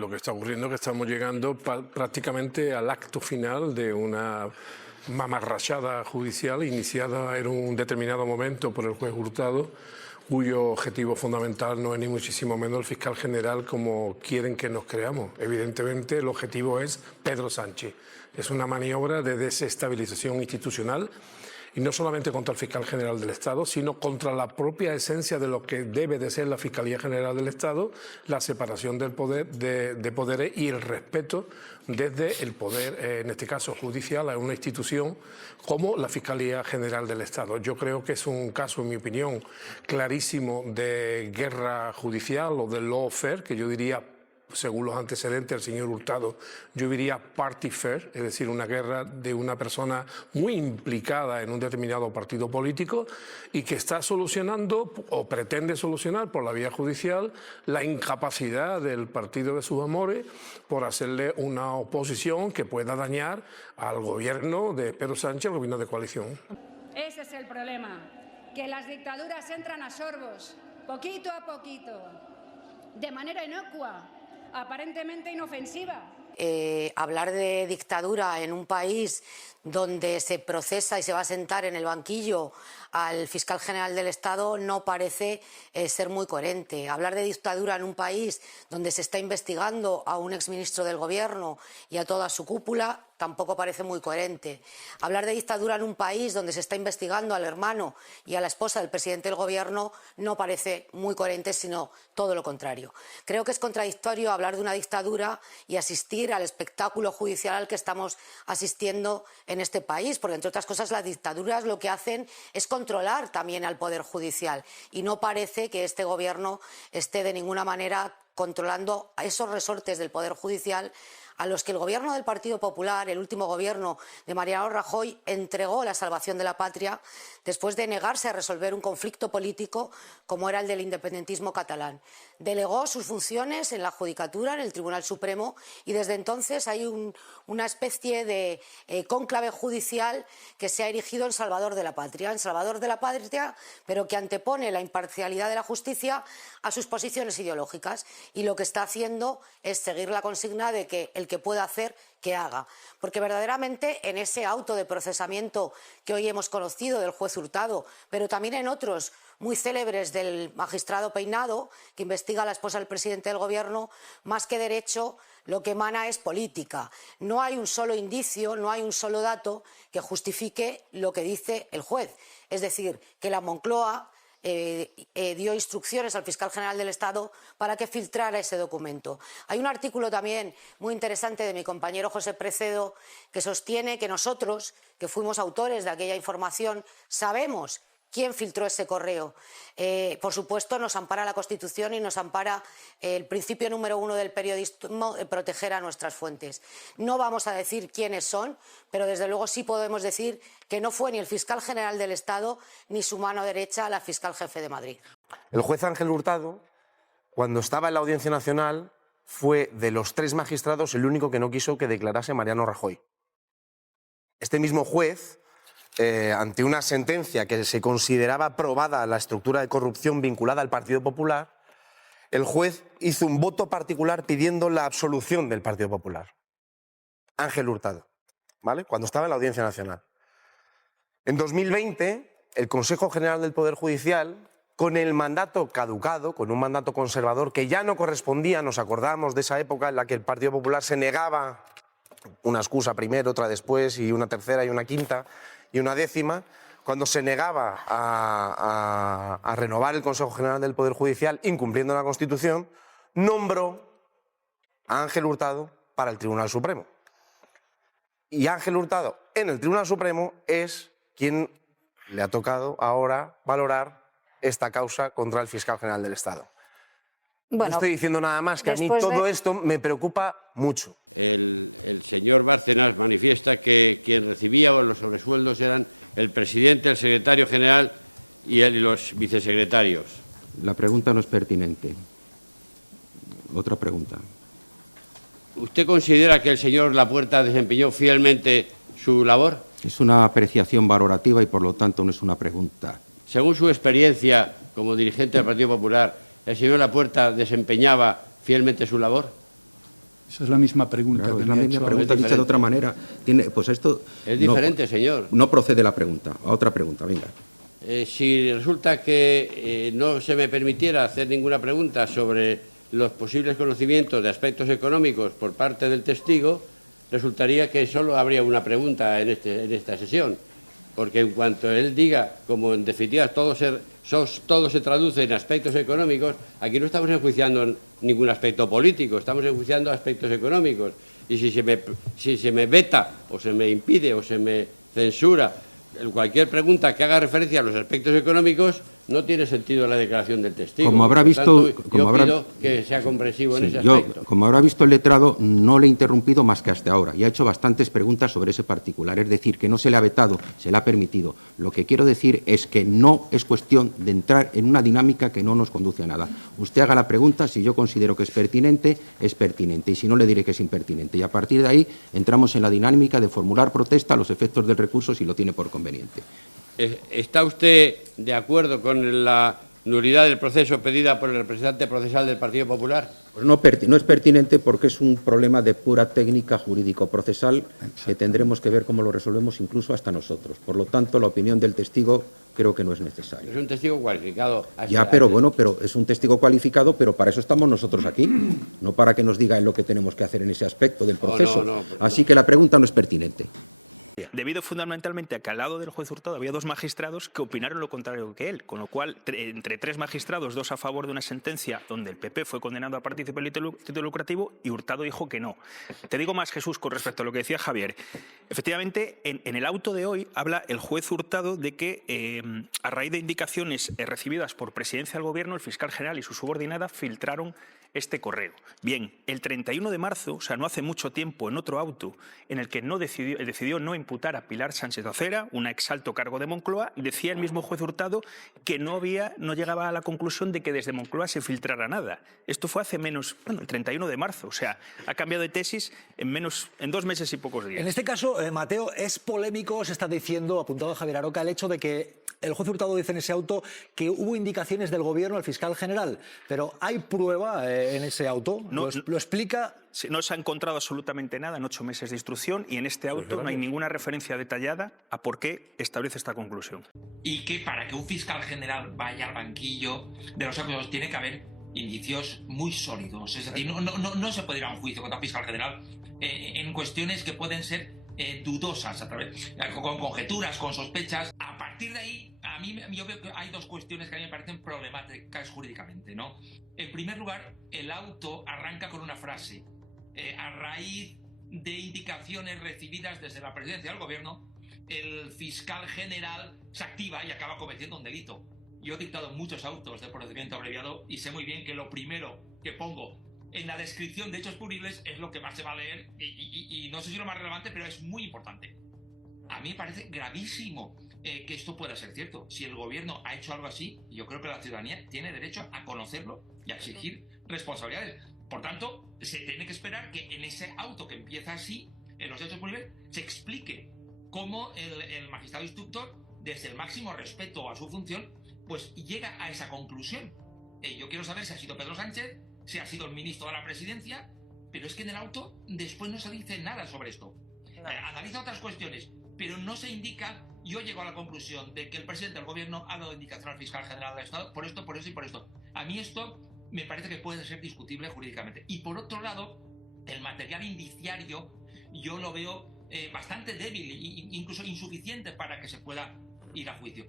Lo que está ocurriendo es que estamos llegando prácticamente al acto final de una mamarrachada judicial iniciada en un determinado momento por el juez Hurtado, cuyo objetivo fundamental no es ni muchísimo menos el fiscal general como quieren que nos creamos. Evidentemente el objetivo es Pedro Sánchez. Es una maniobra de desestabilización institucional, y no solamente contra el fiscal general del Estado, sino contra la propia esencia de lo que debe de ser la Fiscalía General del Estado, la separación del poder, de poderes y el respeto desde el poder, en este caso judicial, a una institución como la Fiscalía General del Estado. Yo creo que es un caso, en mi opinión, clarísimo de guerra judicial o de lawfare, que yo diría, según los antecedentes del señor Hurtado, yo diría party-fair, es decir, una guerra de una persona muy implicada en un determinado partido político y que está solucionando o pretende solucionar por la vía judicial la incapacidad del partido de sus amores por hacerle una oposición que pueda dañar al gobierno de Pedro Sánchez, el gobierno de coalición. Ese es el problema, que las dictaduras entran a sorbos, poquito a poquito, de manera inocua, aparentemente inofensiva. Hablar de dictadura en un país donde se procesa y se va a sentar en el banquillo al fiscal general del Estado no parece ser muy coherente. Hablar de dictadura en un país donde se está investigando a un exministro del Gobierno y a toda su cúpula tampoco parece muy coherente. Hablar de dictadura en un país donde se está investigando al hermano y a la esposa del presidente del Gobierno no parece muy coherente, sino todo lo contrario. Creo que es contradictorio hablar de una dictadura y asistir al espectáculo judicial al que estamos asistiendo en este país, porque entre otras cosas las dictaduras lo que hacen es controlar también al Poder Judicial y no parece que este Gobierno esté de ninguna manera controlando a esos resortes del Poder Judicial a los que el gobierno del Partido Popular, el último gobierno de Mariano Rajoy, entregó la salvación de la patria después de negarse a resolver un conflicto político como era el del independentismo catalán. Delegó sus funciones en la Judicatura, en el Tribunal Supremo, y desde entonces hay una especie de cónclave judicial que se ha erigido en salvador de la patria, pero que antepone la imparcialidad de la justicia a sus posiciones ideológicas, y lo que está haciendo es seguir la consigna de que el que pueda hacer, que haga. Porque verdaderamente en ese auto de procesamiento que hoy hemos conocido del juez Hurtado, pero también en otros muy célebres del magistrado Peinado, que investiga a la esposa del presidente del Gobierno, más que derecho, lo que emana es política. No hay un solo indicio, no hay un solo dato que justifique lo que dice el juez. Es decir, que la Moncloa dio instrucciones al fiscal general del Estado para que filtrara ese documento. Hay un artículo también muy interesante de mi compañero José Precedo que sostiene que nosotros, que fuimos autores de aquella información, sabemos quién filtró ese correo. Por supuesto, nos ampara la Constitución y nos ampara el principio número 1 del periodismo, proteger a nuestras fuentes. No vamos a decir quiénes son, pero desde luego sí podemos decir que no fue ni el fiscal general del Estado ni su mano derecha, la fiscal jefe de Madrid. El juez Ángel Hurtado, cuando estaba en la Audiencia Nacional, fue de los 3 magistrados el único que no quiso que declarase Mariano Rajoy. Este mismo juez, ante una sentencia que se consideraba probada la estructura de corrupción vinculada al Partido Popular, el juez hizo un voto particular pidiendo la absolución del Partido Popular. Ángel Hurtado, ¿vale? Cuando estaba en la Audiencia Nacional. En 2020, el Consejo General del Poder Judicial, con el mandato caducado, con un mandato conservador que ya no correspondía, nos acordamos de esa época en la que el Partido Popular se negaba, una excusa primero, otra después, y una tercera y una quinta y una décima, cuando se negaba a renovar el Consejo General del Poder Judicial, incumpliendo la Constitución, nombró a Ángel Hurtado para el Tribunal Supremo. Y Ángel Hurtado en el Tribunal Supremo es quien le ha tocado ahora valorar esta causa contra el fiscal general del Estado. Bueno, no estoy diciendo nada más, que a mí todo esto me preocupa mucho. El señor Bárcenas manifiesta que quien recibía los sobresueldos eran el presidente, el secretario general y los vicesecretarios. La pregunta no es pertinente. Otra pregunta. ¿Usted considera que el señor Lapuerta desempeñó fielmente su labor? Es una apreciación valorativa y, por lo tanto, no es una pregunta. Según su experiencia como dirigente del Partido Popular, ¿el señor Lapuerta desempeñaba fielmente su labor? Esa es la misma pregunta Claro, que es me la ha misma hecho. pregunta dicha de otra manera. Pues esto Es diferente, señor. no procede la pregunta. A otra pregunta, venga. Si resulta que no se me permitiera hacer ninguna pregunta sobre los posibles conocimientos de aspectos económicos por parte del testigo, resultaría que solo habría una pregunta en esta sesión. Porque en cuanto él diga, como en definitiva todo se traduce en aspectos económicos, aquí no estamos enjuiciando ningún aspecto político, estamos enjuiciando aspectos económicos. Y si se me veta, o se me impide, o se me censura cualquier pregunta que haga referencia a los aspectos económicos, no tiene sentido la declaración del testigo. Como habrá Por visto, tanto, yo pido que sea comprensivo en ese aspecto. Como habrá visto el letrado, no le he interrumpido más que hasta ahora y ha hecho bastantes preguntas sobre ese particular. Es decir, que no se le ha vetado, se le ha permitido. Lo que quiero decir es que no es cuestión de entrar en una dinámica que no nos conduce a nada. Usted haga la pregunta, si yo considero que es pertinente, y si no, le diré que es impertinente. Y a partir de ahí entramos en la dinámica de formular protesta a los efectos del recurso si lo tiene por conveniente. ¿Está usted de acuerdo con la nulidad del proceso pedida por el representante procesal del Partido Popular? Pues no es pertinente porque es un problema de pura técnica jurídico-procesal que tendremos que ver cómo lo resolvemos incluso hasta nosotros. Por lo tanto, la opinión del testigo creo que no es necesaria. Es un testigo cualificado. Pero es un testigo cualificado, pero para eso estamos nosotros aquí, no para que nos diga él lo que tenemos que hacer en ese aspecto del proceso. Así que la pregunta no es pertinente. Debido fundamentalmente a que al lado del juez Hurtado había dos magistrados que opinaron lo contrario que él, con lo cual, entre tres magistrados, dos a favor de una sentencia donde el PP fue condenado a partícipe del título lucrativo y Hurtado dijo que no. Te digo más, Jesús, con respecto a lo que decía Javier. Efectivamente, en el auto de hoy habla el juez Hurtado de que, a raíz de indicaciones recibidas por Presidencia del Gobierno, el fiscal general y su subordinada filtraron este correo. Bien, el 31 de marzo, o sea, no hace mucho tiempo, en otro auto en el que decidió no imputar a Pilar Sánchez Ocera, una exalto cargo de Moncloa, decía el mismo juez Hurtado que no llegaba a la conclusión de que desde Moncloa se filtrara nada. Esto fue hace el 31 de marzo, o sea, ha cambiado de tesis en 2 meses y pocos días. En este caso, Mateo, es polémico, se está diciendo, apuntado a Javier Aroca, el hecho de que el juez Hurtado dice en ese auto que hubo indicaciones del Gobierno al fiscal general, pero ¿hay prueba en ese auto? ¿Lo explica? No se ha encontrado absolutamente nada en 8 meses de instrucción y en este auto no hay ninguna referencia detallada a por qué establece esta conclusión. Y que para que un fiscal general vaya al banquillo de los acusados tiene que haber indicios muy sólidos. Es decir, no se puede ir a un juicio contra un fiscal general en cuestiones que pueden ser dudosas, con conjeturas, con sospechas. A partir de ahí, yo veo que hay 2 cuestiones que a mí me parecen problemáticas jurídicamente, ¿no? En primer lugar, el auto arranca con una frase. A raíz de indicaciones recibidas desde la Presidencia del Gobierno, el fiscal general se activa y acaba cometiendo un delito. Yo he dictado muchos autos de procedimiento abreviado y sé muy bien que lo primero que pongo en la descripción de hechos punibles es lo que más se va a leer y no sé si lo más relevante, pero es muy importante. A mí me parece gravísimo que esto pueda ser cierto. Si el Gobierno ha hecho algo así, yo creo que la ciudadanía tiene derecho a conocerlo y a exigir responsabilidades. Por tanto, se tiene que esperar que en ese auto que empieza así, en los hechos punibles, se explique cómo el magistrado instructor, desde el máximo respeto a su función, pues llega a esa conclusión. Yo quiero saber si ha sido Pedro Sánchez, si ha sido el ministro de la Presidencia, pero es que en el auto después no se dice nada sobre esto. Analiza otras cuestiones, pero no se indica. Yo llego a la conclusión de que el presidente del Gobierno ha dado indicación al fiscal general del Estado por esto, por eso y por esto. A mí esto me parece que puede ser discutible jurídicamente. Y por otro lado, el material indiciario yo lo veo bastante débil e incluso insuficiente para que se pueda ir a juicio.